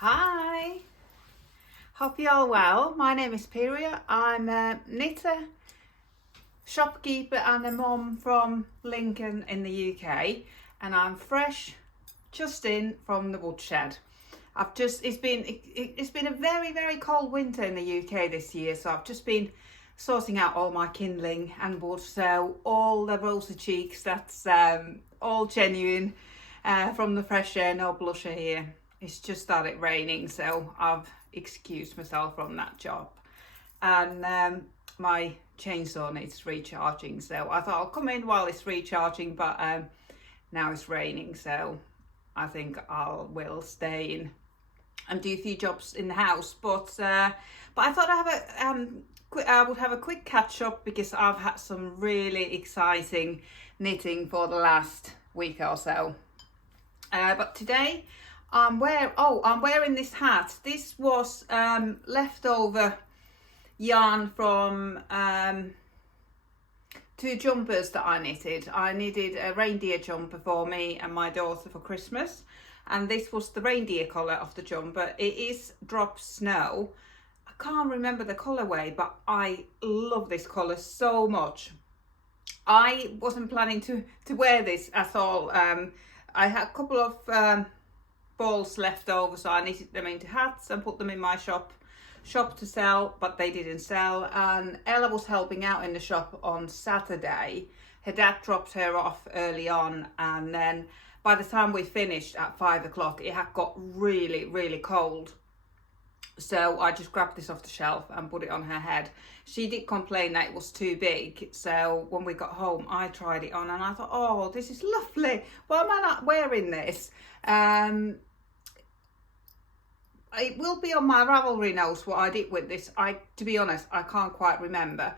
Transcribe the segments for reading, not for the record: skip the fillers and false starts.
Hi, hope you're all well. My name is Piria. I'm a knitter, shopkeeper and a mum from Lincoln in the UK, and I'm fresh just in from the woodshed. It's been a very cold winter in the UK this year, so I've just been sorting out all my kindling and wood. So all the rosy cheeks, that's all genuine from the fresh air, no blusher here. It's just started raining, so I've excused myself from that job. And my chainsaw needs recharging, so I thought I'll come in while it's recharging, but now it's raining, so I think will stay in and do a few jobs in the house. But I thought I would have a quick catch up because I've had some really exciting knitting for the last week or so. But today I'm wearing this hat. This was leftover yarn from two jumpers that I knitted. I knitted a reindeer jumper for me and my daughter for Christmas, and this was the reindeer colour of the jumper. It is drop snow. I can't remember the colourway, but I love this colour so much. I wasn't planning to wear this at all. I had a couple of balls left over, so I knitted them into hats and put them in my shop to sell, but they didn't sell. And Ella was helping out in the shop on Saturday. Her dad dropped her off early on, and then by the time we finished at 5 o'clock, it had got really cold. So I just grabbed this off the shelf and put it on her head. She did complain that it was too big, so when we got home I tried it on and I thought, oh, this is lovely. Why am I not wearing this? It will be on my Ravelry notes what I did with this. To be honest, I can't quite remember.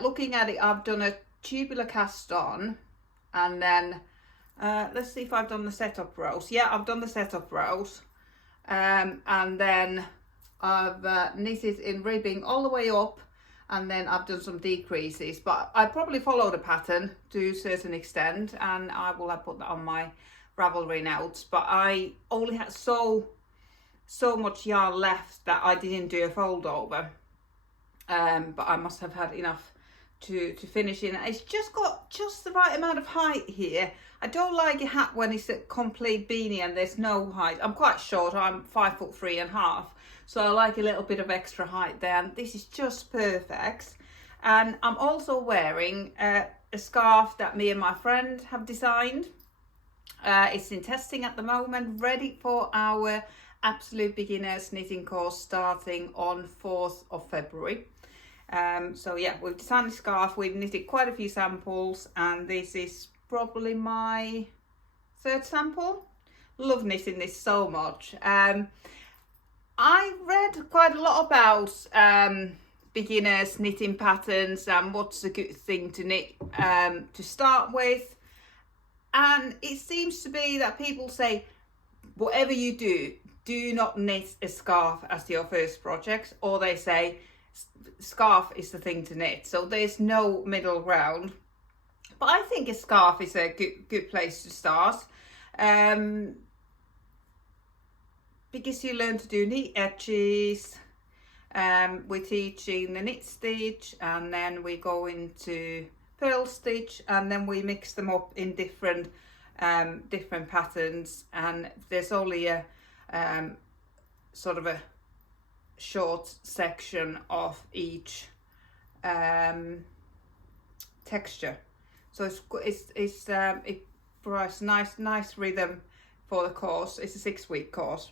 Looking at it, I've done a tubular cast on, and then let's see if I've done the setup rows. Yeah, I've done the setup rows, and then I've knitted in ribbing all the way up, and then I've done some decreases, but I probably followed a pattern to a certain extent, and I will have put that on my Ravelry notes. But I only had so much yarn left that I didn't do a fold over, but I must have had enough to finish in. It's just got just the right amount of height here. I don't like a hat when it's a complete beanie and there's no height. I'm quite short, I'm 5'3½", so I like a little bit of extra height there, and this is just perfect. And I'm also wearing a scarf that me and my friend have designed. It's in testing at the moment, ready for our absolute beginners knitting course starting on 4th of February. So yeah, we've designed a scarf, we've knitted quite a few samples, and this is probably my third sample. Love knitting this so much. I read quite a lot about beginners knitting patterns and what's a good thing to knit to start with, and it seems to be that people say whatever you do not knit a scarf as your first project, or they say scarf is the thing to knit. So there's no middle ground, but I think a scarf is a good place to start, because you learn to do neat edges. We're teaching the knit stitch, and then we go into purl stitch, and then we mix them up in different patterns, and there's only a sort of a short section of each texture, so it provides nice rhythm for the course. It's a 6-week course.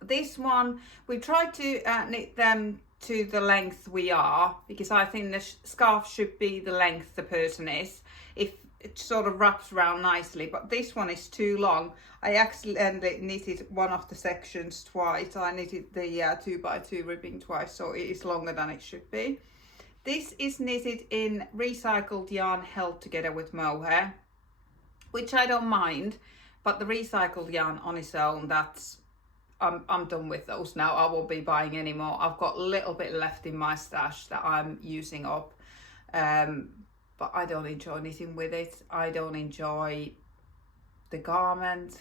This one we tried to knit them to the length we are, because I think the scarf should be the length the person is, if it sort of wraps around nicely, but this one is too long. I accidentally knitted one of the sections twice. I knitted the 2x2 ribbing twice, so it is longer than it should be. This is knitted in recycled yarn held together with mohair, which I don't mind, but the recycled yarn on its own, I'm done with those now. I won't be buying any more. I've got a little bit left in my stash that I'm using up, but I don't enjoy knitting with it. I don't enjoy the garment.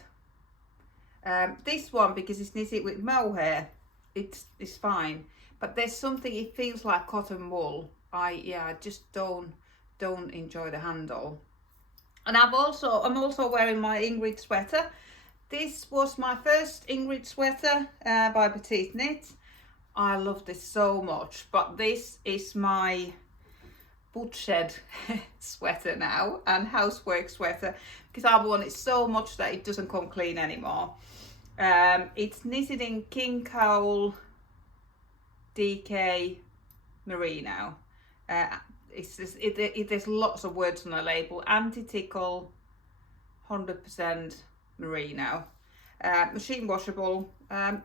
This one, because it's knitted with mohair, it's fine. But there's something, it feels like cotton wool. I just don't enjoy the handle. And I'm also wearing my Ingrid sweater. This was my first Ingrid sweater by Petite Knit. I love this so much, but this is my woodshed sweater now, and housework sweater, because I've worn it so much that it doesn't come clean anymore. It's knitted in King Cole DK Merino. There's lots of words on the label. Anti-tickle, 100% merino, machine washable, and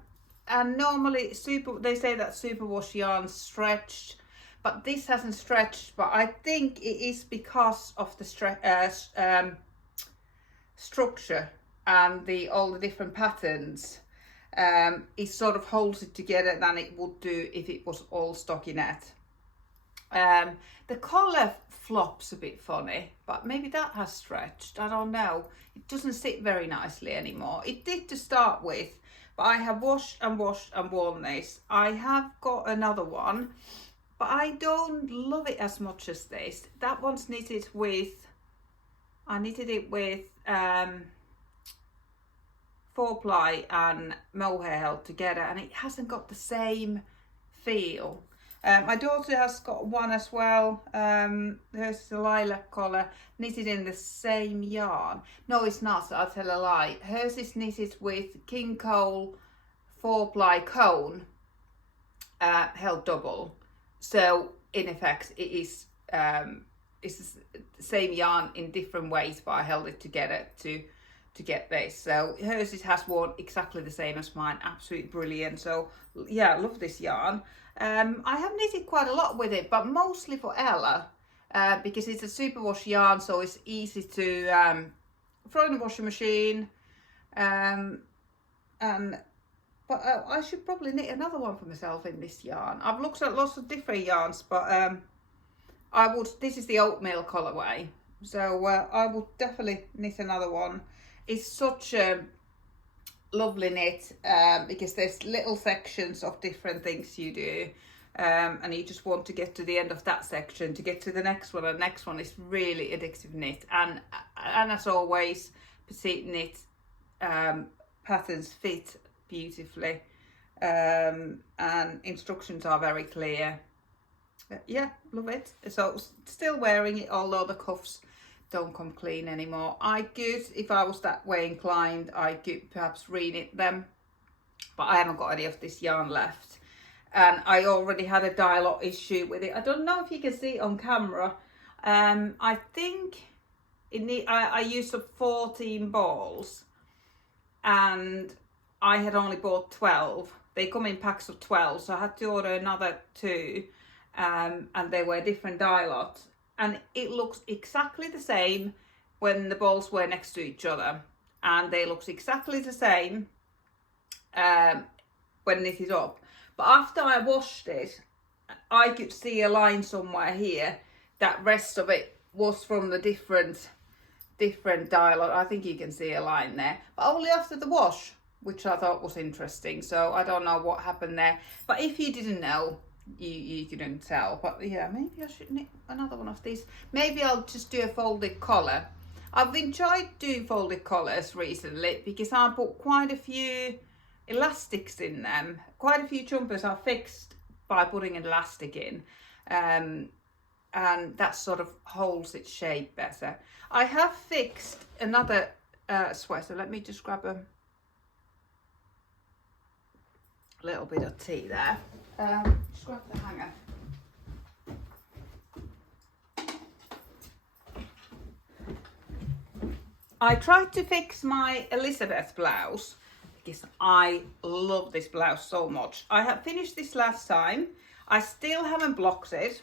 normally they say that superwash yarn stretched, but this hasn't stretched. But I think it is because of the structure and all the different patterns. It sort of holds it together than it would do if it was all stockinette. The collar flops a bit funny, but maybe that has stretched. I don't know. It doesn't sit very nicely anymore. It did to start with, but I have washed and worn this. I have got another one, but I don't love it as much as this. That one's knitted with, I knitted it with 4-ply and mohair held together, and it hasn't got the same feel. My daughter has got one as well. Hers is a lilac collar, knitted in the same yarn. No, it's not, I'll tell a lie. Hers is knitted with King Cole 4-ply cone, held double. So in effect, it is it's the same yarn in different ways, but I held it together to get this. So hers has worn exactly the same as mine. Absolutely brilliant. So yeah, I love this yarn. I have knitted quite a lot with it, but mostly for Ella, because it's a superwash yarn, so it's easy to throw in the washing machine. But I should probably knit another one for myself in this yarn. I've looked at lots of different yarns, but this is the oatmeal colourway, so I would definitely knit another one. It's such a lovely knit, because there's little sections of different things you do, and you just want to get to the end of that section to get to the next one, and the next one is really addictive knit, and as always, Petite Knit patterns fit beautifully, and instructions are very clear. Yeah, love it. So still wearing it, although the cuffs don't come clean anymore. I could, if I was that way inclined, I could perhaps reknit them, but I haven't got any of this yarn left, and I already had a dye-lot issue with it. I don't know if you can see it on camera. I think I used up 14 balls, and I had only bought 12. They come in packs of 12, so I had to order another 2, and they were different dye-lot. And it looks exactly the same when the balls were next to each other, and they look exactly the same when knitted up. But after I washed it, I could see a line somewhere here that rest of it was from the different dye-lot. I think you can see a line there, but only after the wash, which I thought was interesting. So I don't know what happened there, but if you didn't know, you couldn't tell. But yeah, maybe I should knit another one of these. Maybe I'll just do a folded collar. I've enjoyed doing folded collars recently because I put quite a few elastics in them. Quite a few jumpers are fixed by putting an elastic in, and that sort of holds its shape better. I have fixed another sweater. Let me just grab a little bit of tea there. Just grab the hanger. I tried to fix my Elizabeth blouse because I love this blouse so much. I have finished this last time. I still haven't blocked it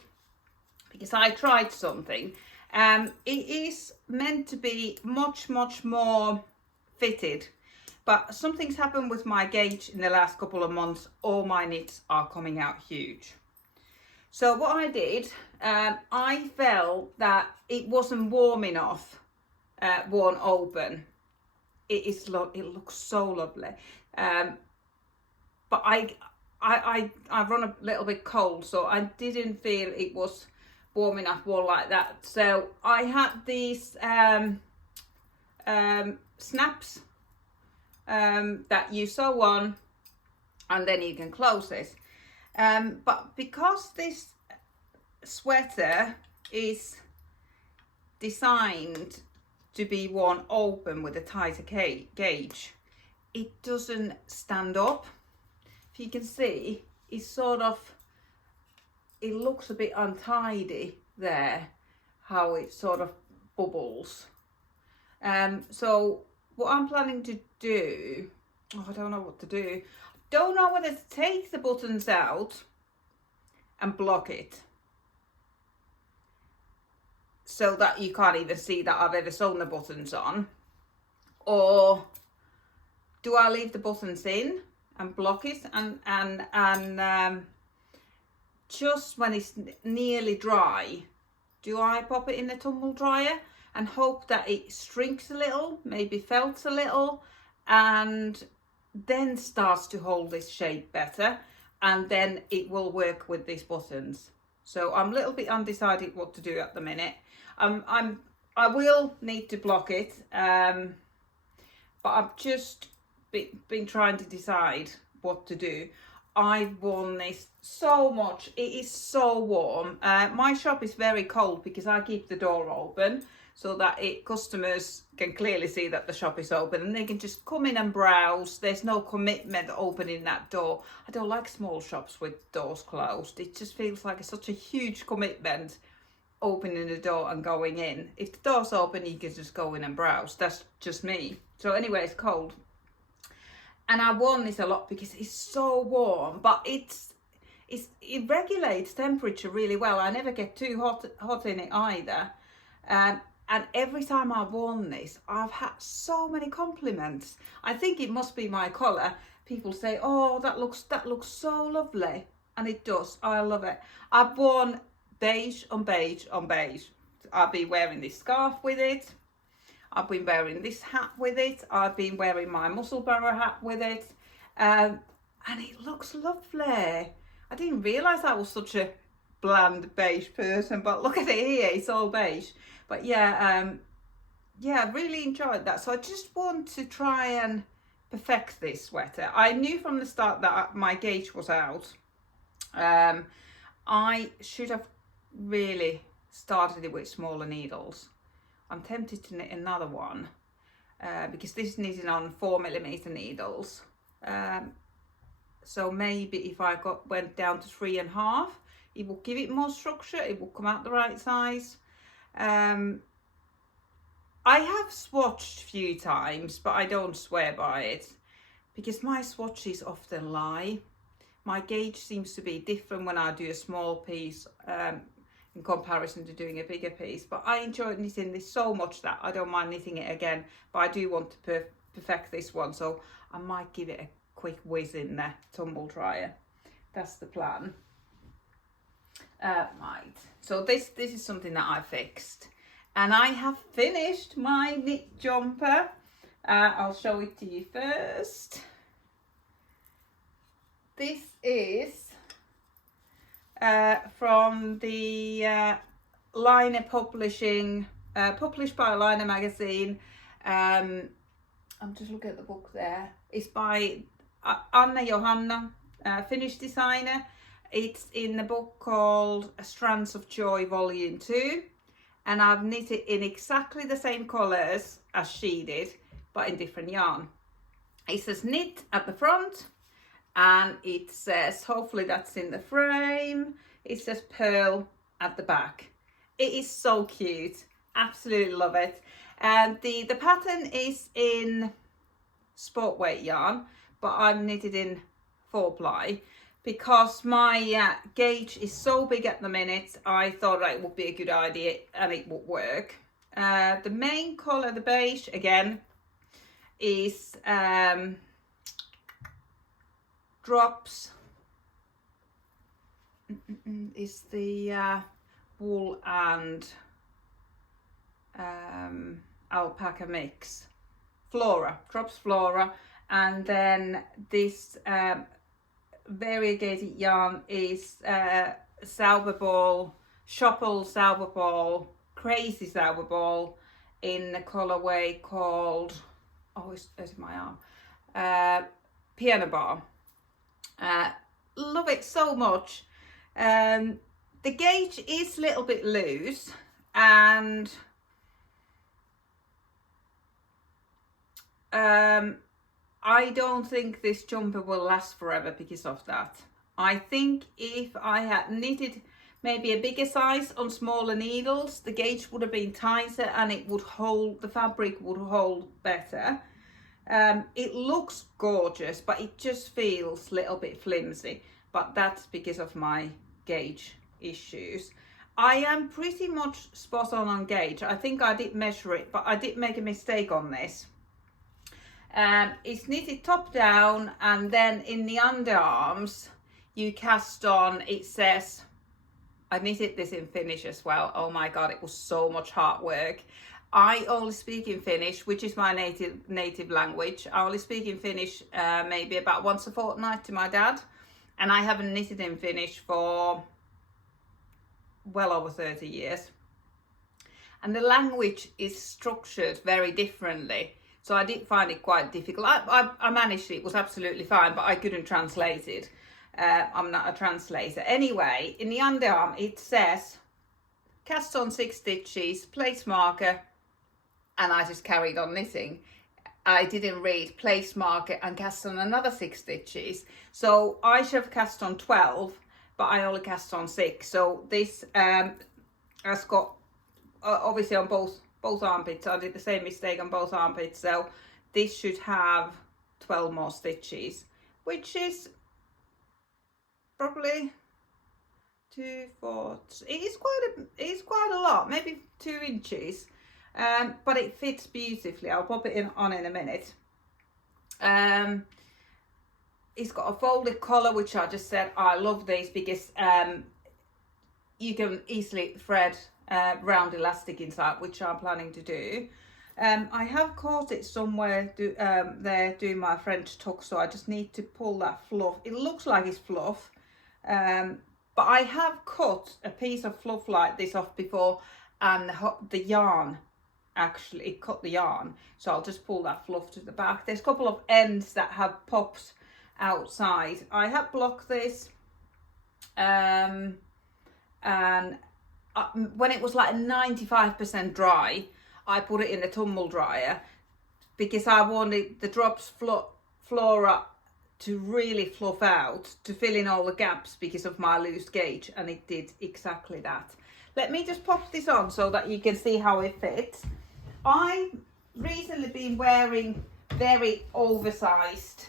because I tried something. It is meant to be much more fitted, but something's happened with my gauge in the last couple of months. All my knits are coming out huge. So what I did, I felt that it wasn't warm enough worn open. it looks so lovely. But I run a little bit cold, so I didn't feel it was warm enough wool like that. So I had these snaps that you sew on, and then you can close this. But because this sweater is designed to be worn open with a tighter gauge, it doesn't stand up. If you can see, it's sort of, it looks a bit untidy there, how it sort of bubbles. So what I'm planning to do, I don't know what to do. Don't know whether to take the buttons out and block it so that you can't even see that I've ever sewn the buttons on, or do I leave the buttons in and block it and just when it's nearly dry, do I pop it in the tumble dryer and hope that it shrinks a little, maybe felts a little, and then starts to hold this shape better, and then it will work with these buttons. So I'm a little bit undecided what to do at the minute. I will need to block it, but I've just been trying to decide what to do. I've worn this so much. It is so warm. My shop is very cold because I keep the door open so that customers can clearly see that the shop is open and they can just come in and browse. There's no commitment opening that door. I don't like small shops with doors closed. It just feels like such a huge commitment opening the door and going in. If the door's open, you can just go in and browse. That's just me. So anyway, it's cold. And I worn this a lot because it's so warm, but it regulates temperature really well. I never get too hot in it either. And every time I've worn this, I've had so many compliments. I think it must be my colour. People say, "Oh, that looks so lovely," and it does. I love it. I've worn beige on beige on beige. I've been wearing this scarf with it. I've been wearing this hat with it. I've been wearing my Musselburgh hat with it. And it looks lovely. I didn't realise I was such a bland beige person, but look at it here, it's all beige. But yeah, I really enjoyed that. So I just want to try and perfect this sweater. I knew from the start that my gauge was out. I should have really started it with smaller needles. I'm tempted to knit another one because this is knitting on 4mm needles. So maybe if I went down to 3.5, it will give it more structure. It will come out the right size. I have swatched a few times, but I don't swear by it because my swatches often lie. My gauge seems to be different when I do a small piece in comparison to doing a bigger piece. But I enjoyed knitting this so much that I don't mind knitting it again. But I do want to perfect this one, so I might give it a quick whiz in the tumble dryer. That's the plan. Right, so this is something that I fixed, and I have finished my knit jumper. I'll show it to you first. This is from the Liner Publishing, published by Liner magazine. I'm just looking at the book there. It's by Anna Johanna, Finnish designer. It's in the book called Strands of Joy Volume 2, and I've knit it in exactly the same colours as she did, but in different yarn. It says knit at the front, and it says, hopefully that's in the frame, it says pearl at the back. It is so cute, absolutely love it. And the pattern is in sport weight yarn, but I've knitted in 4-ply. Because my gauge is so big at the minute, I thought it would be a good idea and it would work. The main colour, the beige, again, is drops. Is the wool and alpaca mix. Flora, Drops Flora, and then this variegated yarn is Sauber Ball, Shoppel Sauber Ball, Crazy Sauber Ball in the colorway called, oh, it's in my arm, Piano Bar. Love it so much. The gauge is a little bit loose, and I don't think this jumper will last forever because of that. I think if I had knitted maybe a bigger size on smaller needles, the gauge would have been tighter and it would hold, the fabric would hold better. It looks gorgeous, but it just feels a little bit flimsy, but that's because of my gauge issues. I am pretty much spot on gauge. I think I did measure it, but I did make a mistake on this. It's knitted top down, and then in the underarms you cast on, it says, I knitted this in Finnish as well. Oh my god, it was so much hard work. I only speak in Finnish, which is my native language. I only speak in Finnish maybe about once a fortnight to my dad, and I haven't knitted in Finnish for well over 30 years. And the language is structured very differently, so I did find it quite difficult. I managed it, it was absolutely fine, but I couldn't translate it. I'm not a translator. Anyway, in the underarm it says cast on 6 stitches, place marker, and I just carried on knitting. I didn't read place marker and cast on another 6 stitches. So I should have cast on 12, but I only cast on 6. So this has got, obviously on both armpits, I did the same mistake on both armpits. So this should have 12 more stitches, which is probably 2, 4, it is quite a lot, maybe 2 inches. But it fits beautifully. I'll pop it on in a minute. It's got a folded collar, which I just said I love these because you can easily thread round elastic inside, which I'm planning to do. I have caught it somewhere there doing my French tuck, so I just need to pull that fluff. It looks like it's fluff, but I have cut a piece of fluff like this off before, and the yarn actually cut the yarn, so I'll just pull that fluff to the back. There's a couple of ends that have popped outside. I have blocked this, and when it was like 95% dry, I put it in the tumble dryer because I wanted the Drops Flora to really fluff out, to fill in all the gaps because of my loose gauge, and it did exactly that. Let me just pop this on so that you can see how it fits. I've recently been wearing very oversized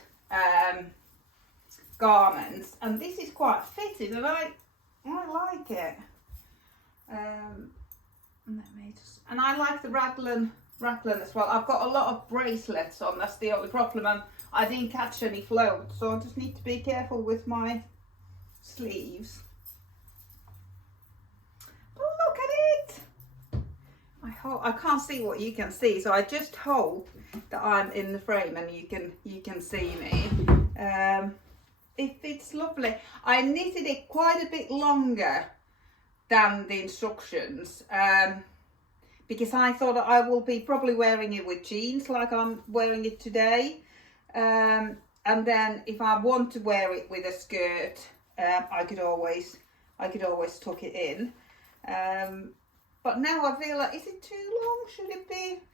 garments, and this is quite fitted, and I like it. And I like the raglan as well. I've got a lot of bracelets on, that's the only problem. I didn't catch any float, so I just need to be careful with my sleeves. Look at it! I can't see what you can see, so I just hope that I'm in the frame and you can see me. It fits lovely. I knitted it quite a bit longer than the instructions because I thought that I will be probably wearing it with jeans like I'm wearing it today, and then if I want to wear it with a skirt, I could always tuck it in. But now I feel like, is it too long?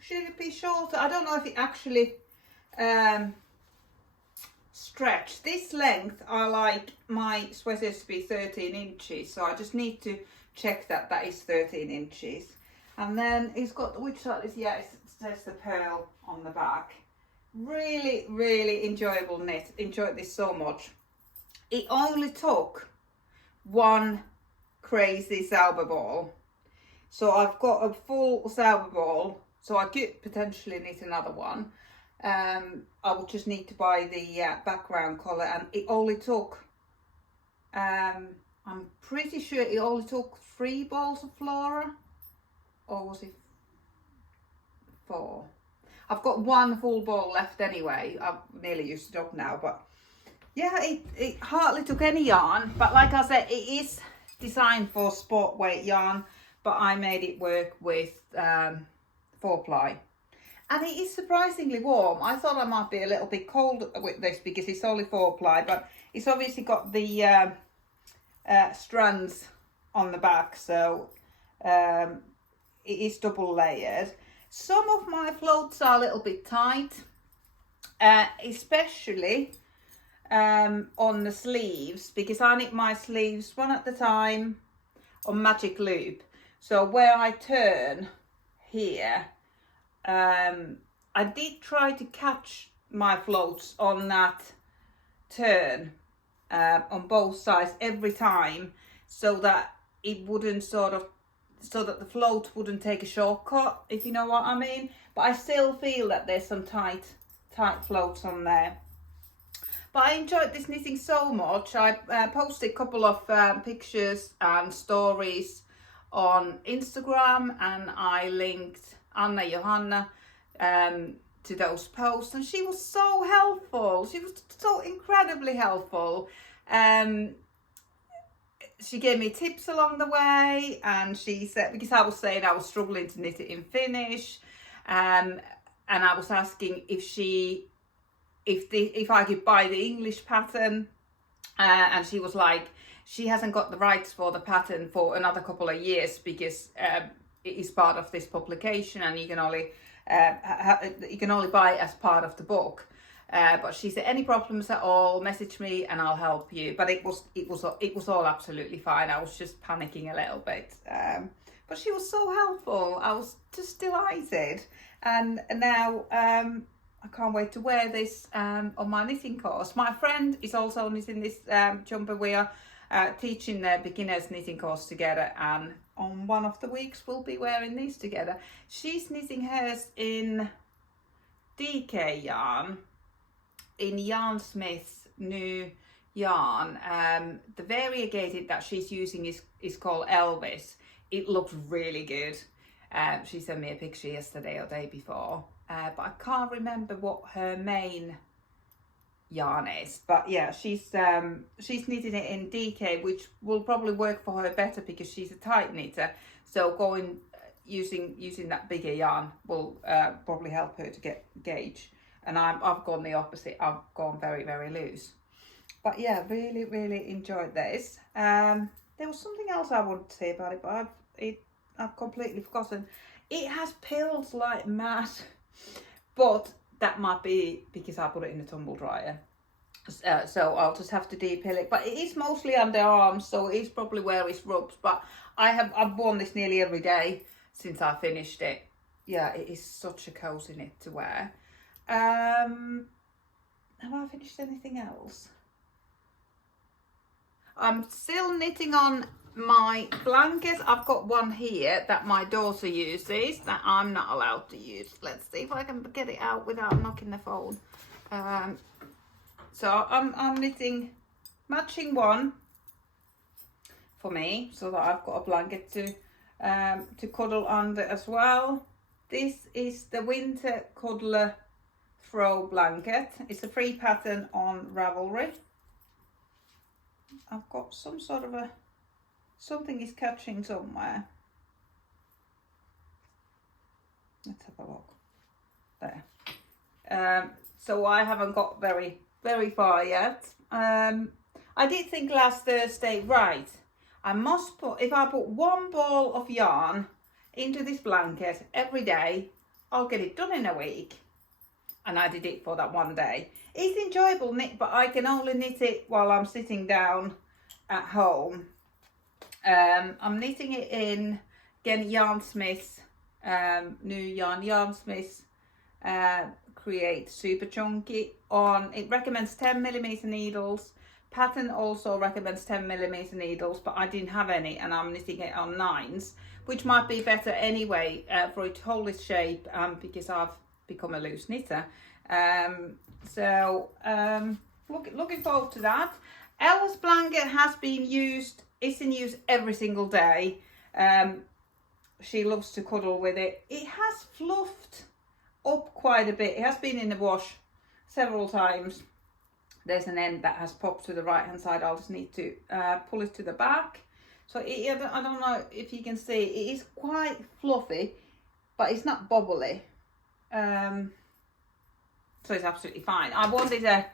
Should it be shorter? I don't know if it actually stretched. This length, I like my sweaters to be 13 inches, so I just need to check that is 13 inches. And then it's got, which side is, yeah, it says the pearl on the back. Really, really enjoyable knit. Enjoyed this so much. It only took one Crazy Sauber Ball. So I've got a full Sauber Ball, so I could potentially knit another one. I would just need to buy the background colour, and it only took, I'm pretty sure it only took 3 balls of Flora, or was it 4? I've got one full ball left anyway. I've nearly used it up now, but yeah, it hardly took any yarn. But like I said, it is designed for sport weight yarn, but I made it work with 4-ply. And it is surprisingly warm. I thought I might be a little bit cold with this because it's only 4-ply, but it's obviously got the strands on the back, so it is double layered. Some of my floats are a little bit tight, especially on the sleeves, because I knit my sleeves one at a time on magic loop. So where I turn here, I did try to catch my floats on that turn on both sides every time, so that it wouldn't so that the float wouldn't take a shortcut, if you know what I mean. But I still feel that there's some tight floats on there. But I enjoyed this knitting so much. I posted a couple of pictures and stories on Instagram, and I linked Anna Johanna to those posts, and she was so helpful. She was so incredibly helpful. She gave me tips along the way, and she said, because I was saying I was struggling to knit it in Finnish, and I was asking if I could buy the English pattern, and she was like, she hasn't got the rights for the pattern for another couple of years because it is part of this publication, and you can only buy it as part of the book. But she said, any problems at all, message me and I'll help you. But it was all absolutely fine. I was just panicking a little bit, but she was so helpful. I was just delighted, and now I can't wait to wear this on my knitting course. My friend is also knitting this jumper. We are teaching the beginners knitting course together, and on one of the weeks we'll be wearing these together. She's knitting hers in DK yarn, in Yarn Smith's new yarn. The variegated that she's using is called Elvis. It looks really good. She sent me a picture yesterday or day before, but I can't remember what her main yarn is. But yeah, she's knitting it in DK, which will probably work for her better because she's a tight knitter. So using that bigger yarn will probably help her to get gauge. And I've gone the opposite. I've gone very, very loose. But yeah, really, really enjoyed this. There was something else I wanted to say about it, but I've completely forgotten. It has pills like mad, but that might be because I put it in the tumble dryer. So I'll just have to depill it. But it is mostly underarms, so it is probably where it rubs. But I've worn this nearly every day since I finished it. Yeah, it is such a cozy knit to wear. Have I finished anything else? I'm still knitting on my blankets. I've got one here that my daughter uses that I'm not allowed to use. Let's see if I can get it out without knocking the phone. So I'm knitting matching one for me, so that I've got a blanket to cuddle under as well. This is the winter Cuddler throw blanket. It's a free pattern on Ravelry. I've got some sort of something is catching somewhere. Let's have a look. There. So I haven't got very far yet. I did think last Thursday, right, I must put, if I put one ball of yarn into this blanket every day, I'll get it done in a week. And I did it for that one day. It's enjoyable knit, but I can only knit it while I'm sitting down at home. I'm knitting it in, again, Yarn Smith's new Yarn Smith's Create Super Chunky on. It recommends 10mm needles. Pattern also recommends 10mm needles, but I didn't have any, and I'm knitting it on 9s, which might be better anyway for it to hold its shape, because I've become a loose knitter. Looking forward to that. Ella's blanket has been used. It's in use every single day. She loves to cuddle with it. It has fluffed up quite a bit. It has been in the wash several times. There's an end that has popped to the right hand side. I'll just need to pull it to the back. So I don't know if you can see, it is quite fluffy, but it's not bubbly. So it's absolutely fine. I wanted a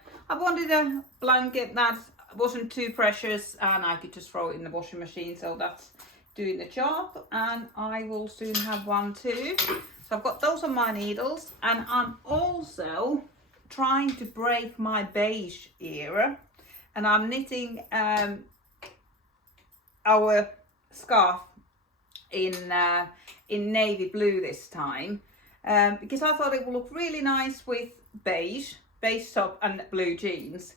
blanket that wasn't too precious and I could just throw it in the washing machine. So that's doing the job, and I will soon have one too. So I've got those on my needles, and I'm also trying to break my beige era, and I'm knitting our scarf in navy blue this time, because I thought it would look really nice with beige top and blue jeans,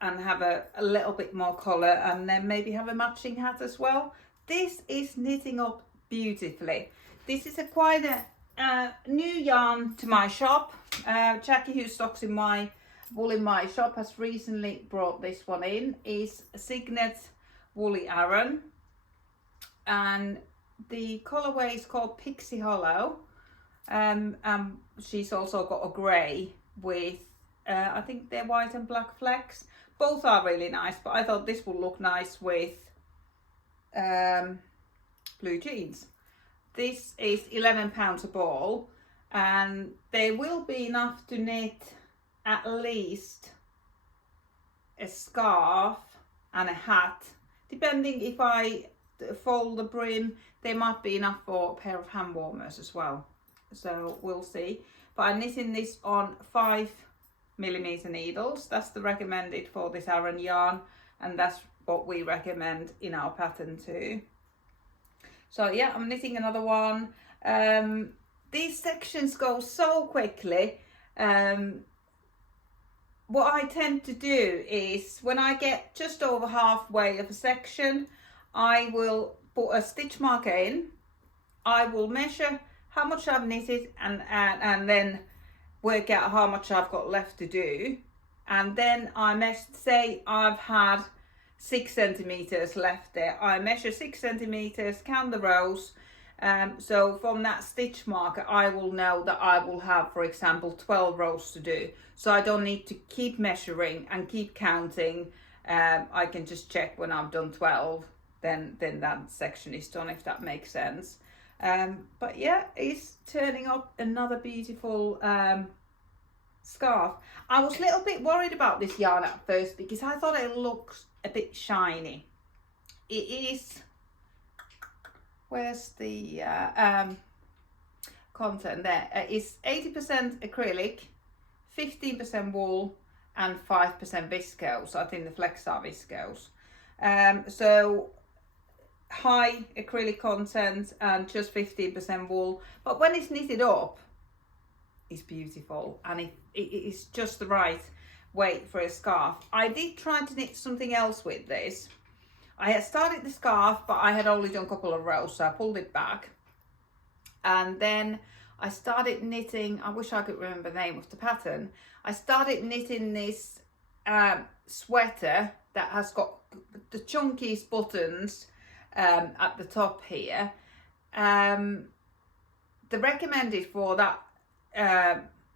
and have a little bit more colour, and then maybe have a matching hat as well. This is knitting up beautifully. This is quite a new yarn to my shop. Jackie, who stocks in my wool in my shop, has recently brought this one in. Is Signet Woolly Aran, and the colourway is called Pixie Hollow. She's also got a grey with I think they're white and black flecks. Both are really nice, but I thought this would look nice with blue jeans. This is £11 a ball, and there will be enough to knit at least a scarf and a hat. Depending if I fold the brim, there might be enough for a pair of hand warmers as well. So we'll see. But I'm knitting this on 5mm needles. That's the recommended for this Aran yarn, and that's what we recommend in our pattern too. So yeah, I'm knitting another one. These sections go so quickly. What I tend to do is, when I get just over halfway of a section, I will put a stitch marker in. I will measure how much I've knitted, and then work out how much I've got left to do. And then I say I've had 6 centimeters left there. I measure 6 centimeters, count the rows. So from that stitch marker, I will know that I will have, for example, 12 rows to do. So I don't need to keep measuring and keep counting. I can just check when I've done 12, then that section is done, if that makes sense. But yeah, it's turning up another beautiful scarf. I was a little bit worried about this yarn at first because I thought it looked a bit shiny. It is, where's the content there? It's 80% acrylic, 15% wool, and 5% viscose. I think the flex are viscose. So high acrylic content and just 15% wool, but when it's knitted up, it's beautiful, and it is just the right weight for a scarf. I did try to knit something else with this. I had started the scarf, but I had only done a couple of rows, so I pulled it back, and then I started knitting, I wish I could remember the name of the pattern. I started knitting this sweater that has got the chunkiest buttons at the top here. The recommended for that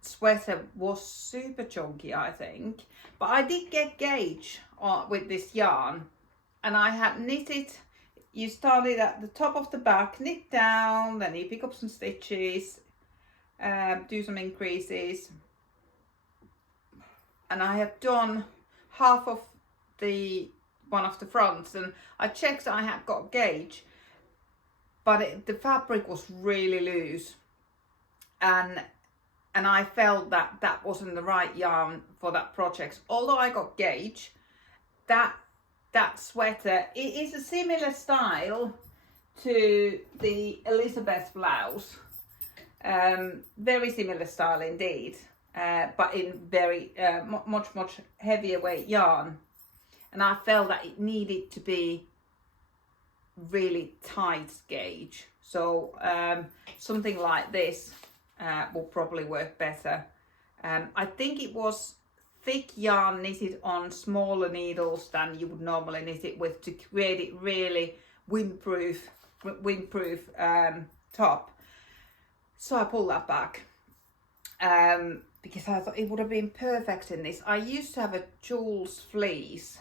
sweater was super chunky, I think, but I did get gauge with this yarn, and I had knitted. You started at the top of the back, knit down, then you pick up some stitches, do some increases, and I had done half of the one of the fronts, and I checked I had got gauge, but the fabric was really loose, and I felt that that wasn't the right yarn for that project. Although I got gauge, that sweater, it is a similar style to the Elizabeth blouse, very similar style indeed, but in very much heavier weight yarn, and I felt that it needed to be really tight gauge. So something like this will probably work better. I think it was thick yarn knitted on smaller needles than you would normally knit it with, to create it really windproof top. So I pulled that back because I thought it would have been perfect in this. I used to have a Jules fleece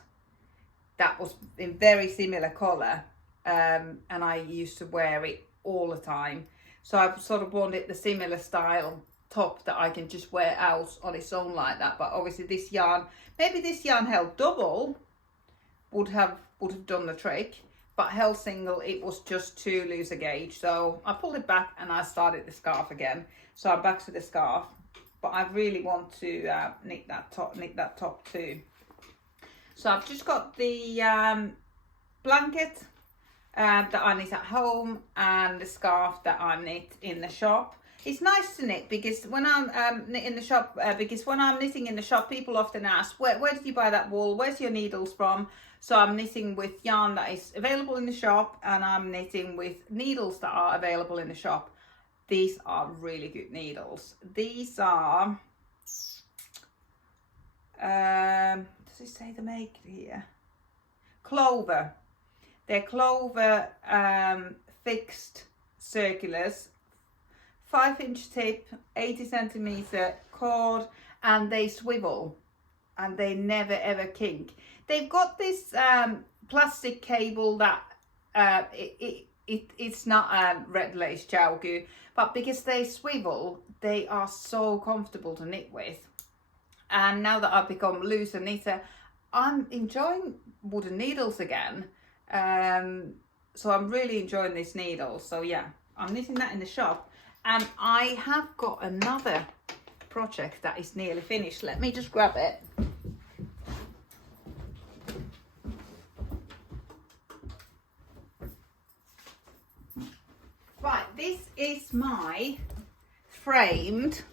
that was in very similar colour, and I used to wear it all the time. So I sort of wanted the similar style top that I can just wear out on its own like that. But obviously this yarn, maybe this yarn held double, would have done the trick. But held single, it was just too loose a gauge. So I pulled it back and I started the scarf again. So I'm back to the scarf. But I really want to knit that top too. So I've just got the blanket that I knit at home and the scarf that I knit in the shop. It's nice to knit because when I'm knitting in the shop, people often ask, where did you buy that wool? Where's your needles from? So I'm knitting with yarn that is available in the shop, and I'm knitting with needles that are available in the shop. These are really good needles. These are, does it say the make here? Clover. They're Clover fixed circulars, 5-inch tip, 80 centimeter cord, and they swivel and they never ever kink. They've got this plastic cable that it's not red lace chowgu, but because they swivel, they are so comfortable to knit with. And now that I've become looser knitter, I'm enjoying wooden needles again. So I'm really enjoying this needle. So yeah, I'm knitting that in the shop, and I have got another project that is nearly finished. Let me just grab it. Right, this is my framed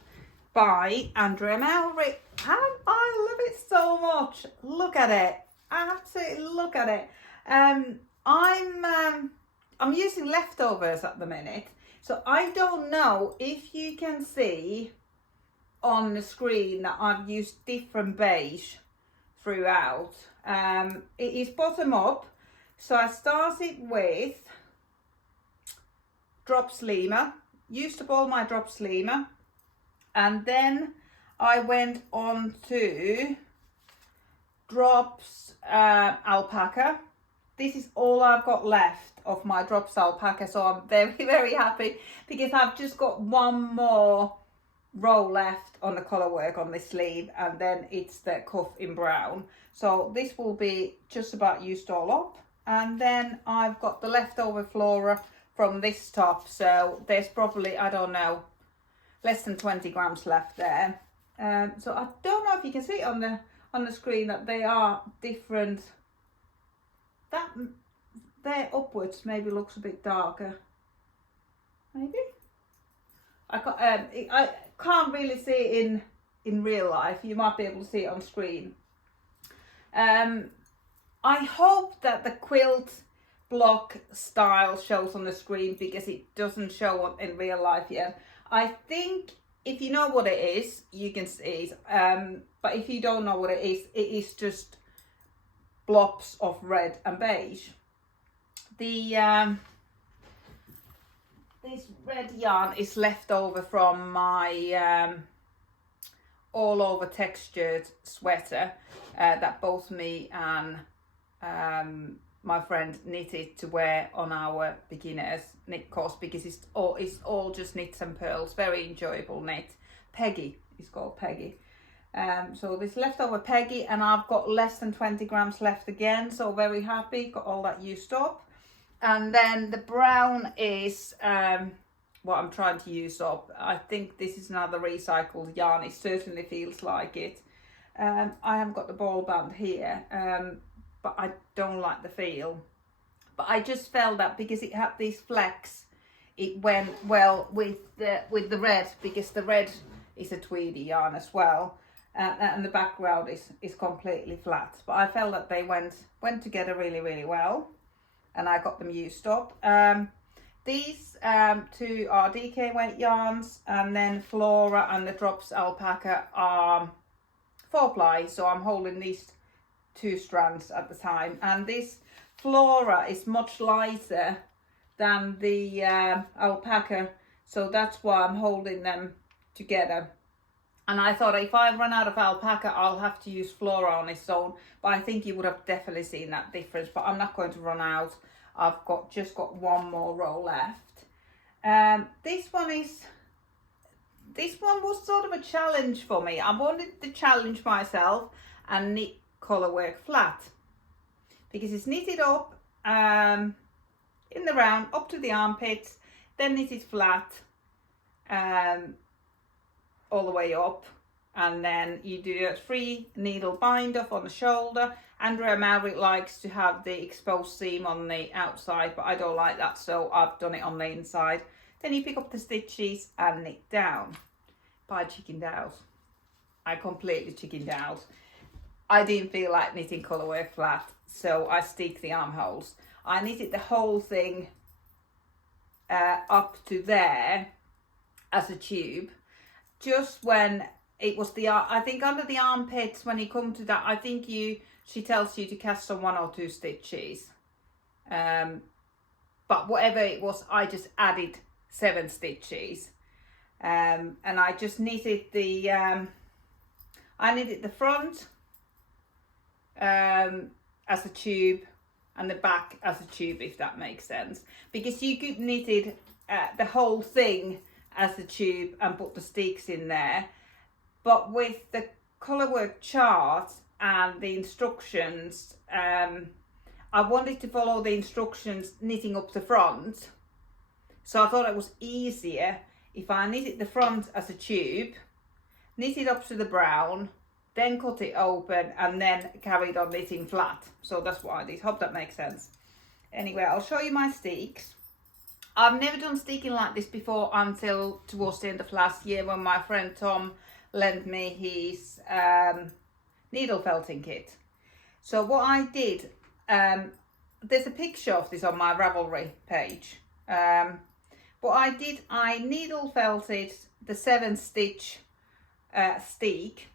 by Andrea Mowry, and I love it so much. Look at it, absolutely look at it. I'm using leftovers at the minute, so I don't know if you can see on the screen that I've used different beige throughout. It is bottom up, so I started with drop sleemer, used up all my drop sleemer, and then I went on to drops alpaca. This is all I've got left of my drops alpaca, so I'm very, very happy because I've just got one more row left on the Colourwork on this sleeve, and then it's the cuff in brown. So this will be just about used all up, and then I've got the leftover flora from this top, so there's probably, I don't know, less than 20 grams left there. So I don't know if you can see on the screen that they are different. That there upwards maybe looks a bit darker. Maybe I can't really see it in real life. You might be able to see it on screen. I hope that the quilt block style shows on the screen because it doesn't show up in real life yet. I think if you know what it is, you can see it. But if you don't know what it is just blobs of red and beige. The this red yarn is left over from my all over textured sweater that both me and my friend knitted to wear on our beginners knit course, because it's all just knits and pearls. Very enjoyable knit. Peggy, it's called Peggy. So this leftover Peggy, and I've got less than 20 grams left again, so very happy, got all that used up. And then the brown is what I'm trying to use up. I think this is another recycled yarn, it certainly feels like it. I haven't got the ball band here, but I don't like the feel. But I just felt that because it had these flecks, it went well with the red, because the red is a tweedy yarn as well. And the background is completely flat, but I felt that they went together really, really well, and I got them used up. These two are DK weight yarns, and then Flora and the drops alpaca are 4-ply, so I'm holding these 2 strands at the time. And this Flora is much lighter than the alpaca, So that's why I'm holding them together. And I thought if I run out of alpaca, I'll have to use Flora on its own. But I think you would have definitely seen that difference. But I'm not going to run out. I've just got one more row left. This one was sort of a challenge for me. I wanted to challenge myself and knit Colourwork flat. Because it's knitted up in the round, up to the armpits. Then knitted flat. All the way up, and then you do a 3 needle bind off on the shoulder. Andrea Maverick likes to have the exposed seam on the outside, but I don't like that, so I've done it on the inside. Then you pick up the stitches and knit down. But I chickened out. I completely chickened out. I didn't feel like knitting Colourwork flat, so I stick the armholes. I knitted the whole thing up to there as a tube. Just when it was I think under the armpits, when you come to that, I think she tells you to cast on 1 or 2 stitches. But whatever it was, I just added 7 stitches. And I just knitted the front as a tube and the back as a tube, if that makes sense. Because you could knitted the whole thing as a tube and put the sticks in there, but with the Colourwork chart and the instructions, I wanted to follow the instructions knitting up the front, so I thought it was easier if I knitted the front as a tube, knitted up to the brown, then cut it open and then carried on knitting flat. So that's what I did. Hope that makes sense. Anyway, I'll show you my sticks. I've never done sticking like this before until towards the end of last year, when my friend Tom lent me his needle felting kit. So what I did, there's a picture of this on my Ravelry page. What I did, I needle felted the 7 stitch stick.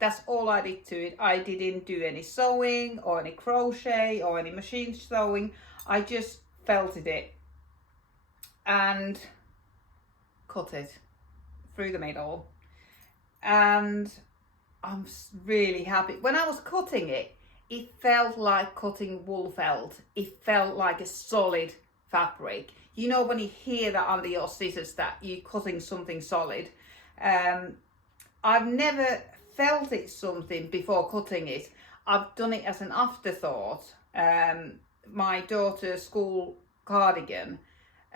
That's all I did to it. I didn't do any sewing or any crochet or any machine sewing. I just felted it and cut it through the middle, and I'm really happy. When I was cutting it, it felt like cutting wool felt. It felt like a solid fabric. You know when you hear that under your scissors that you're cutting something solid. I've never felt it something before cutting it. I've done it as an afterthought. My daughter's school cardigan,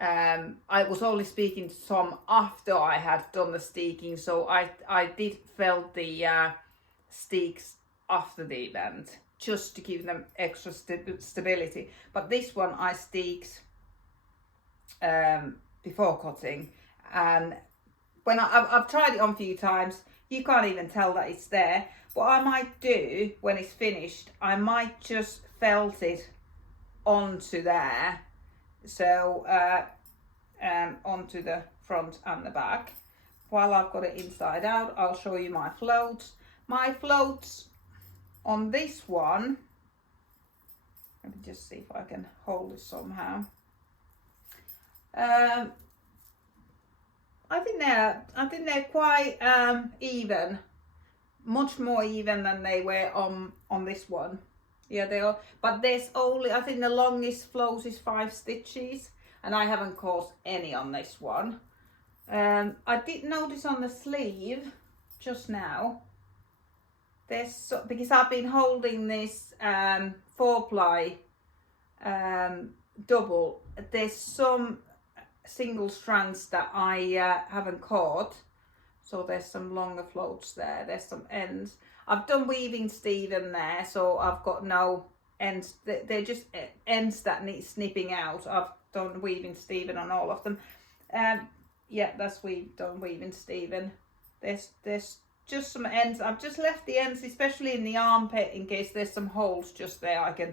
I was only speaking to Tom after I had done the sticking, so I did felt the sticks after the event, just to give them extra stability. But this one I sticked before cutting, and when I've tried it on a few times, you can't even tell that it's there. What I might do when it's finished, I might just felt it onto there, so onto the front and the back. While I've got it inside out, I'll show you my floats. My floats on this one, let me just see if I can hold it somehow. I think they're quite even, much more even than they were on this one. Yeah, they are, but there's only, I think the longest float is 5 stitches, and I haven't caused any on this one. I did notice on the sleeve just now, there's because I've been holding this 4-ply double, there's some single strands that I haven't caught, so there's some longer floats there, there's some ends. I've done weaving Stephen there, so I've got no ends, they're just ends that need snipping out. I've done weaving Stephen on all of them. Yeah, that's done weaving Stephen. There's just some ends. I've just left the ends, especially in the armpit, in case there's some holes just there. I can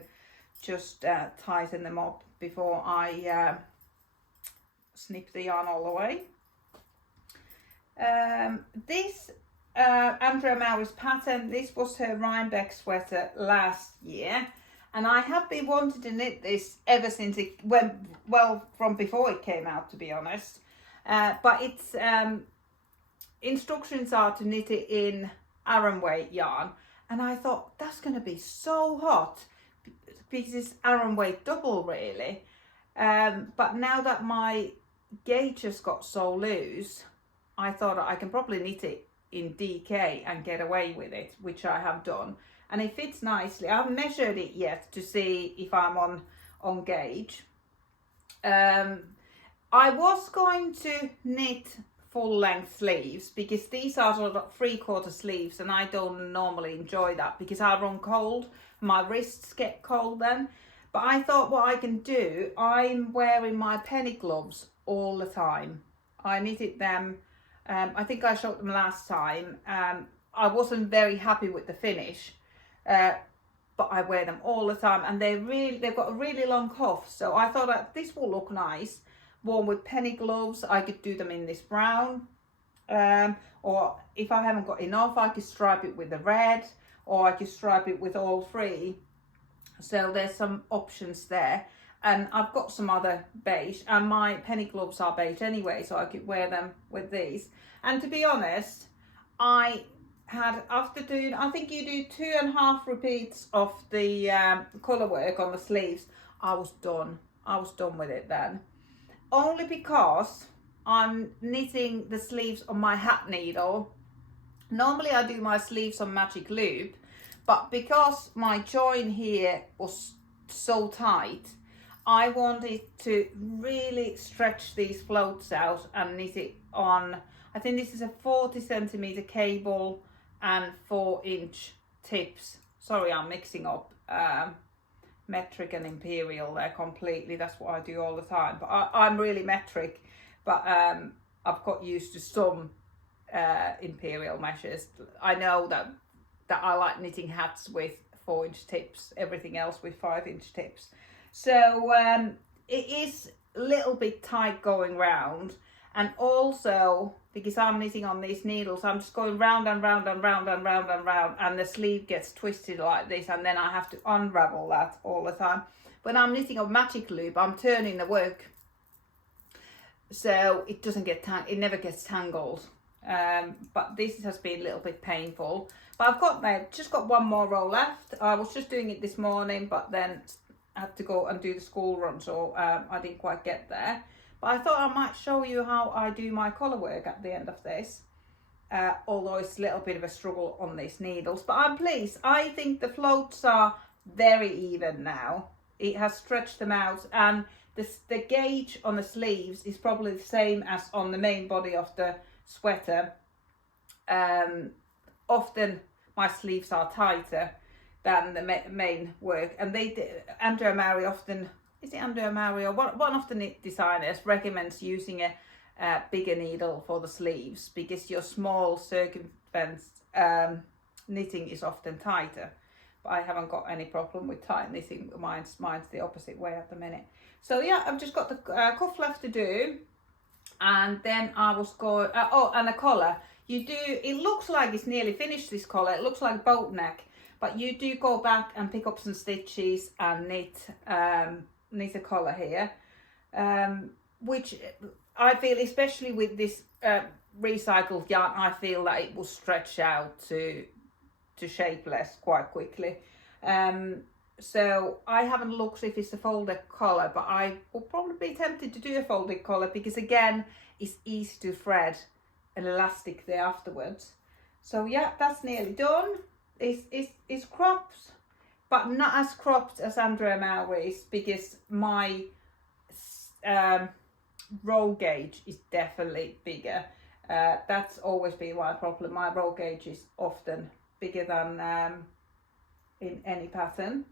just tighten them up before I snip the yarn all the way. This Andrea Maury's pattern, this was her Rhinebeck sweater last year, and I have been wanting to knit this ever since it went, well, from before it came out, to be honest. but it's instructions are to knit it in Aran weight yarn, and I thought that's going to be so hot because it's Aran weight double really. But now that my gauge has got so loose, I thought I can probably knit it in DK and get away with it, which I have done, and it fits nicely. I haven't measured it yet to see if I'm on gauge. I was going to knit full length sleeves because these are sort of 3/4 sleeves, and I don't normally enjoy that because I run cold, my wrists get cold then. But I thought what I can do, I'm wearing my penny gloves all the time. I knitted them, I think I showed them last time. I wasn't very happy with the finish, but I wear them all the time, and they've got a really long cuff, so I thought that this will look nice worn with penny gloves. I could do them in this brown, or if I haven't got enough, I could stripe it with the red, or I could stripe it with all three. So there's some options there, and I've got some other beige, and my penny gloves are beige anyway, so I could wear them with these. And to be honest, I had, after doing, I think you do 2.5 repeats of the Colourwork on the sleeves, I was done with it then. Only because I'm knitting the sleeves on my hat needle. Normally I do my sleeves on magic loop, but because my join here was so tight, I wanted to really stretch these floats out and knit it on, I think this is a 40cm cable and 4-inch tips. Sorry, I'm mixing up metric and imperial there completely. That's what I do all the time, but I'm really metric, but I've got used to some imperial measures. I know that I like knitting hats with 4-inch tips, everything else with 5-inch tips. So it is a little bit tight going round, and also because I'm knitting on these needles, I'm just going round and round and round and round and round, and the sleeve gets twisted like this, and then I have to unravel that all the time. When I'm knitting on magic loop, I'm turning the work so it doesn't get it never gets tangled. But this has been a little bit painful, but I've just got one more row left. I was just doing it this morning, but then I had to go and do the school run, so I didn't quite get there. But I thought I might show you how I do my Colourwork at the end of this, although it's a little bit of a struggle on these needles, but I'm pleased. I think the floats are very even now. It has stretched them out, and the gauge on the sleeves is probably the same as on the main body of the sweater. Often my sleeves are tighter than the main work, and Andrea Mari often, is it Andrea Mari or one of the knit designers recommends using a bigger needle for the sleeves because your small circumference knitting is often tighter. But I haven't got any problem with tight knitting. Mine's the opposite way at the minute. So yeah, I've just got the cuff left to do, and then I was going, oh, and a collar. It looks like it's nearly finished, this collar. It looks like boat neck, but you do go back and pick up some stitches and knit a collar here, which I feel, especially with this recycled yarn, I feel that it will stretch out to shapeless quite quickly. So I haven't looked if it's a folded collar, but I will probably be tempted to do a folded collar because again, it's easy to thread an elastic there afterwards. So yeah, that's nearly done. It's cropped, but not as cropped as Andrea Mari's because my roll gauge is definitely bigger. That's always been my problem. My roll gauge is often bigger than in any pattern.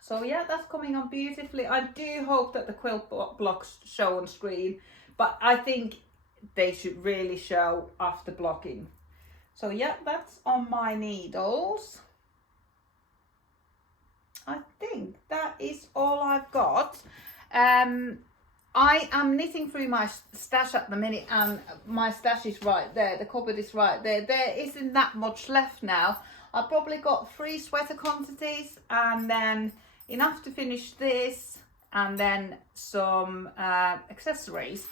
So yeah, that's coming on beautifully. I do hope that the quilt blocks show on screen, but I think they should really show after blocking. So yeah, that's on my needles. I think that is all I've got. I am knitting through my stash at the minute, and my stash is right there. The cupboard is right there. There isn't that much left now. I've probably got 3 sweater quantities, and then enough to finish this, and then some accessories.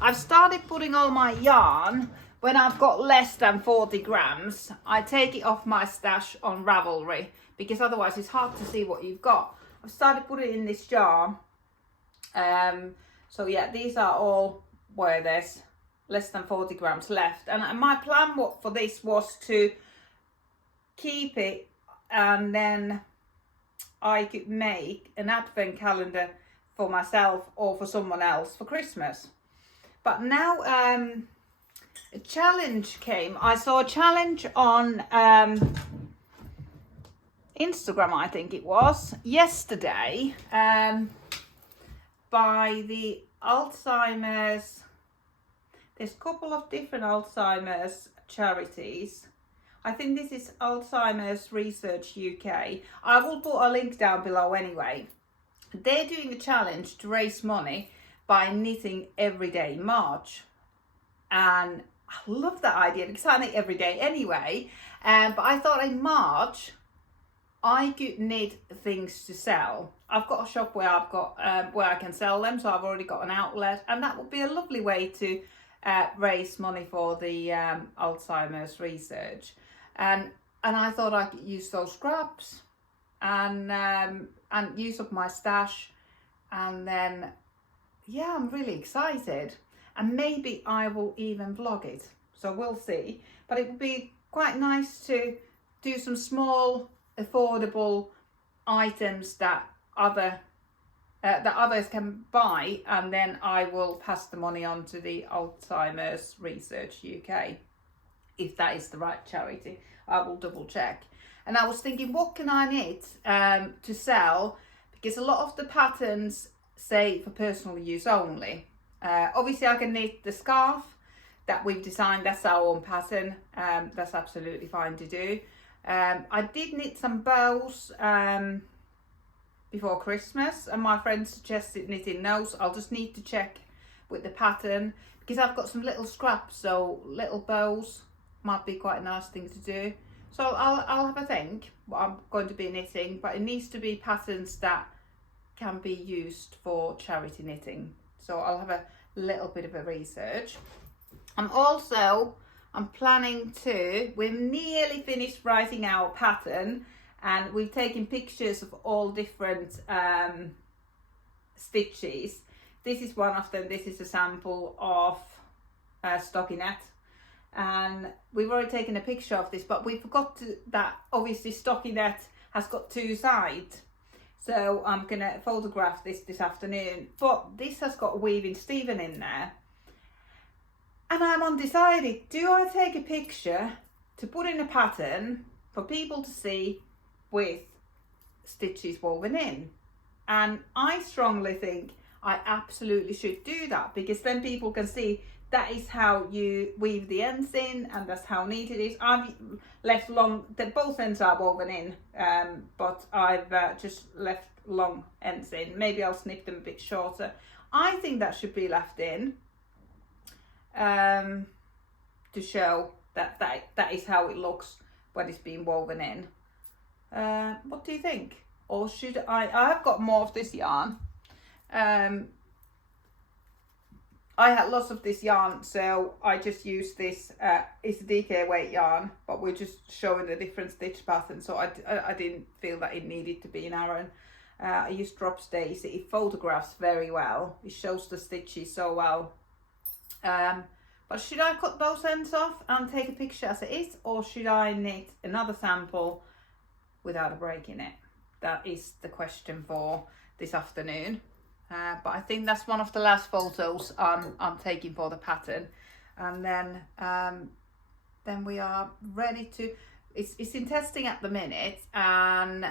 I've started putting all my yarn when I've got less than 40 grams. I take it off my stash on Ravelry because otherwise it's hard to see what you've got. I've started putting it in this jar. So yeah, these are all where there's less than 40 grams left. And my plan for this was to keep it, and then I could make an advent calendar for myself or for someone else for Christmas. But now a challenge came. I saw a challenge on Instagram, I think it was, yesterday, by the Alzheimer's. There's a couple of different Alzheimer's charities. I think this is Alzheimer's Research UK. I will put a link down below anyway. They're doing a challenge to raise money by knitting every day in March. And I love that idea because I knit every day anyway. But I thought in March, I could knit things to sell. I've got a shop where I've got where I can sell them, so I've already got an outlet, and that would be a lovely way to raise money for the Alzheimer's research. And I thought I could use those scraps and use up my stash, and then yeah, I'm really excited, and maybe I will even vlog it. So we'll see. But it would be quite nice to do some small, affordable items that others can buy, and then I will pass the money on to the Alzheimer's Research UK, if that is the right charity. I will double check. And I was thinking, what can I knit to sell? Because a lot of the patterns say for personal use only. Obviously I can knit the scarf that we've designed, that's our own pattern. That's absolutely fine to do. I did knit some bows before Christmas, and my friend suggested knitting those. I'll just need to check with the pattern because I've got some little scraps, so little bows might be quite a nice thing to do. So I'll have a think what I'm going to be knitting, but it needs to be patterns that can be used for charity knitting. So I'll have a little bit of a research. I'm planning to, we've nearly finished writing our pattern, and we've taken pictures of all different stitches. This is one of them. This is a sample of stockinette, and we've already taken a picture of this, but we forgot that obviously stockinette has got two sides. So I'm gonna photograph this afternoon, but this has got weaving Stephen in there. And I'm undecided, do I take a picture to put in a pattern for people to see with stitches woven in? And I strongly think I absolutely should do that, because then people can see that is how you weave the ends in, and that's how neat it is. I've left long, both ends are woven in, but I've just left long ends in. Maybe I'll snip them a bit shorter. I think that should be left in. To show that is how it looks when it's being woven in. What do you think? Or should I've got more of this yarn. I had lots of this yarn, so I just used this. It's a DK weight yarn, but we're just showing the different stitch patterns, so I didn't feel that it needed to be an Aran. I used drop stitch. It photographs very well. It shows the stitches so well. But should I cut those ends off and take a picture as it is, or should I knit another sample without a break in it? That is the question for this afternoon. But I think that's one of the last photos I'm taking for the pattern, and then we are ready to. It's in testing at the minute, and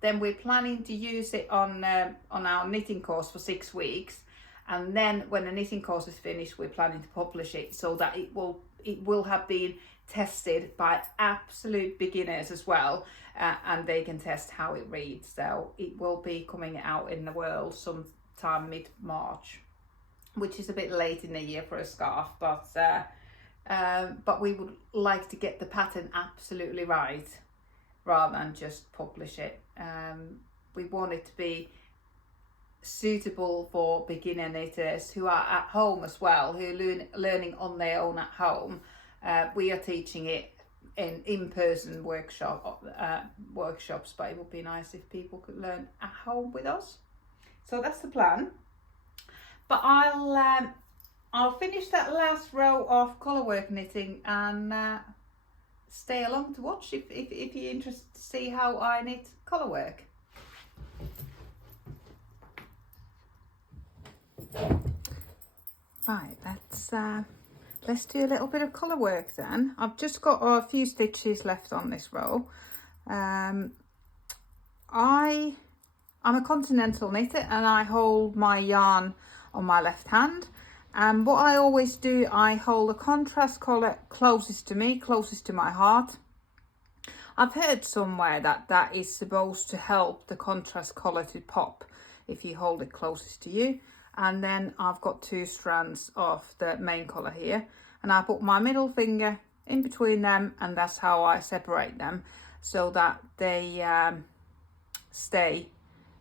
then we're planning to use it on our knitting course for 6 weeks. And then when the knitting course is finished, we're planning to publish it so that it will have been tested by absolute beginners as well, and they can test how it reads. So it will be coming out in the world sometime mid-March, which is a bit late in the year for a scarf, but we would like to get the pattern absolutely right rather than just publish it. We want it to be suitable for beginner knitters who are at home as well, who are learning on their own at home. We are teaching it in in-person workshops, but it would be nice if people could learn at home with us. So that's the plan. But I'll finish that last row of Colourwork knitting and stay along to watch if you're interested to see how I knit Colourwork. Right, let's do a little bit of Colourwork then. I've just got a few stitches left on this row. I'm a continental knitter and I hold my yarn on my left hand. And what I always do, I hold the contrast colour closest to me, closest to my heart. I've heard somewhere that is supposed to help the contrast colour to pop if you hold it closest to you. And then I've got 2 strands of the main colour here. And I put my middle finger in between them, and that's how I separate them so that they stay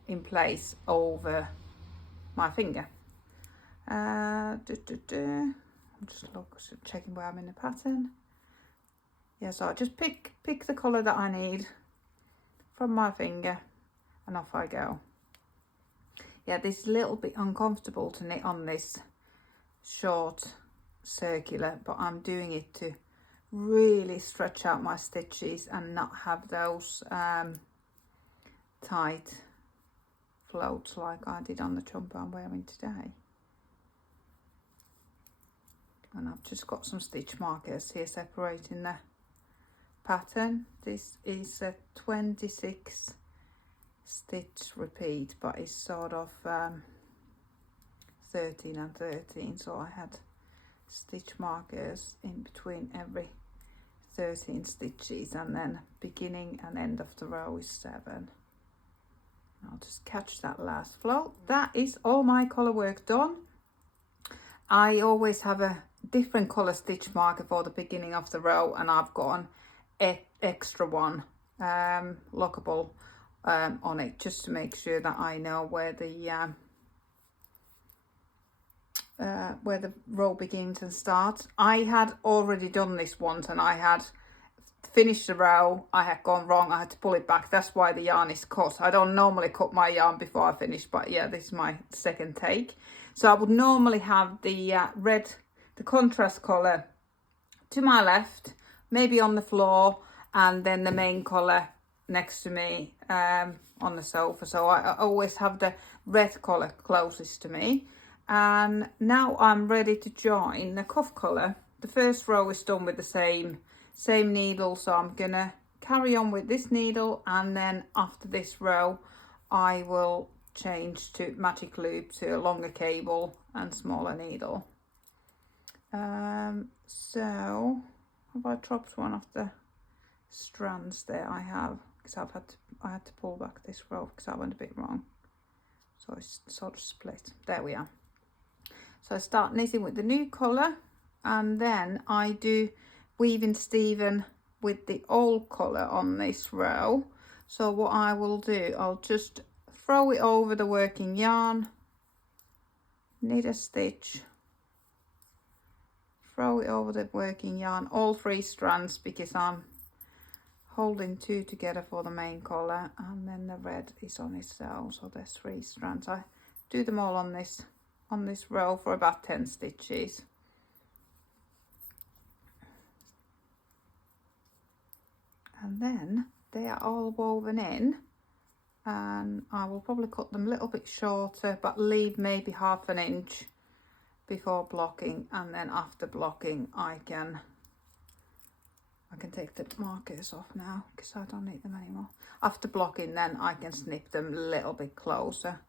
in place over my finger. I'm just checking where I'm in the pattern. Yeah, so I just pick the colour that I need from my finger and off I go. Yeah, this is a little bit uncomfortable to knit on this short circular, but I'm doing it to really stretch out my stitches and not have those tight floats like I did on the jumper I'm wearing today. And I've just got some stitch markers here separating the pattern. This is a 26 stitch repeat, but it's sort of 13 and 13, so I had stitch markers in between every 13 stitches, and then beginning and end of the row is 7. I'll just catch that last float. That is all my Colourwork done. I always have a different colour stitch marker for the beginning of the row, and I've got an extra one lockable on it, just to make sure that I know where the row begins and starts. I had already done this once and I had finished the row. I had gone wrong, I had to pull it back. That's why the yarn is cut. I don't normally cut my yarn before I finish, but yeah, this is my second take. So I would normally have the the contrast colour to my left, maybe on the floor, and then the main colour next to me on the sofa. So I always have the red colour closest to me. And now I'm ready to join the cuff colour. The first row is done with the same needle, so I'm gonna carry on with this needle, and then after this row I will change to magic loop to a longer cable and smaller needle. So have I dropped one of the strands there? I have, because I had to pull back this row because I went a bit wrong, so it's sort of split. There we are. So I start knitting with the new colour, and then I do weaving Steven with the old colour on this row. So what I will do, I'll just throw it over the working yarn, knit a stitch, throw it over the working yarn, all 3 strands, because I'm holding 2 together for the main colour, and then the red is on its own, so there's 3 strands. I do them all on this row for about 10 stitches. And then they are all woven in, and I will probably cut them a little bit shorter, but leave maybe ½ an inch before blocking, and then after blocking I can take the markers off now because I don't need them anymore. After blocking, then I can snip them a little bit closer.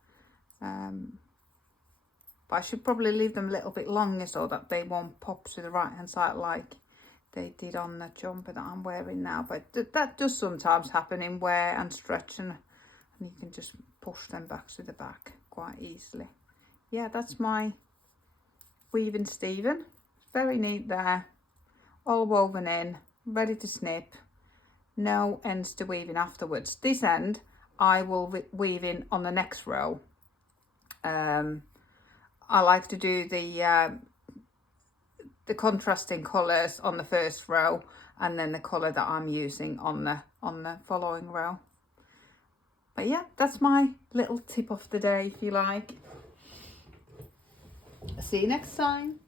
But I should probably leave them a little bit longer so that they won't pop to the right hand side like they did on the jumper that I'm wearing now. But that does sometimes happen in wear and stretch, and you can just push them back to the back quite easily. Yeah, that's my weaving Steven. Very neat there, all woven in, ready to snip. No ends to weave in afterwards. This end I will weave in on the next row. I like to do the contrasting colours on the first row, and then the colour that I'm using on the following row. But yeah, that's my little tip of the day, if you like. See you next time.